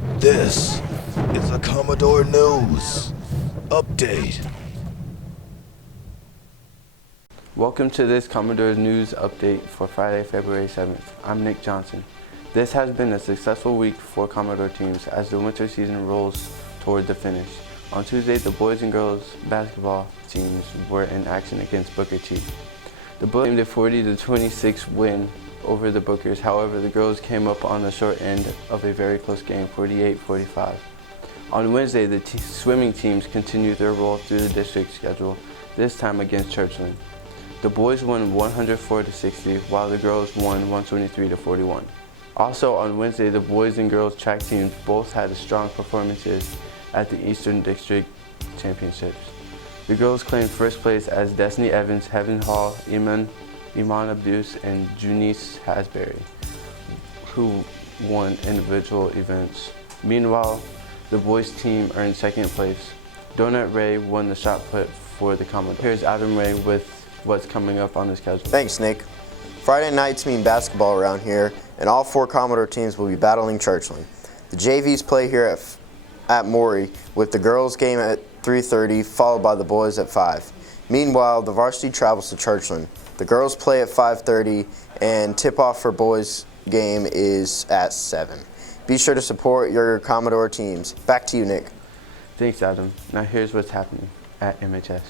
This is a Commodore News Update. Welcome to this Commodore News Update for Friday, February 7th. I'm Nick Johnson. This has been a successful week for Commodore teams as the winter season rolls toward the finish. On Tuesday, the boys and girls basketball teams were in action against Booker T. The boys claimed a 40-26 win over the Bookers. However, the girls came up on the short end of a very close game, 48-45. On Wednesday, the swimming teams continued their roll through the district schedule, this time against Churchland. The boys won 104-60, while the girls won 123-41. Also on Wednesday, the boys and girls track teams both had strong performances at the Eastern District Championships. The girls claimed first place as Destiny Evans, Heaven Hall, Iman Abdus, and Junice Hasbury, who won individual events. Meanwhile, the boys team earned second place. Donut Ray won the shot put for the Commodore. Here's Adam Ray with what's coming up on the schedule. Thanks, Nick. Friday nights mean basketball around here, and all four Commodore teams will be battling Churchland. The JVs play here at Maury, with the girls game at 3:30, followed by the boys at 5. Meanwhile, the varsity travels to Churchland. The girls play at 5:30, and tip-off for boys game is at 7. Be sure to support your Commodore teams. Back to you, Nick. Thanks, Adam. Now here's what's happening at MHS.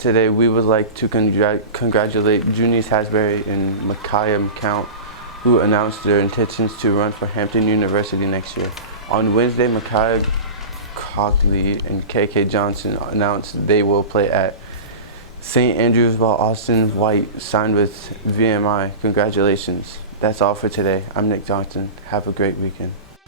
Today, we would like to congratulate Junice Hasbury and Micaiah Count, who announced their intentions to run for Hampton University next year. On Wednesday, Micaiah Cogley and KK Johnson announced they will play at St. Andrews, while Austin White signed with VMI. Congratulations. That's all for today. I'm Nick Johnson. Have a great weekend.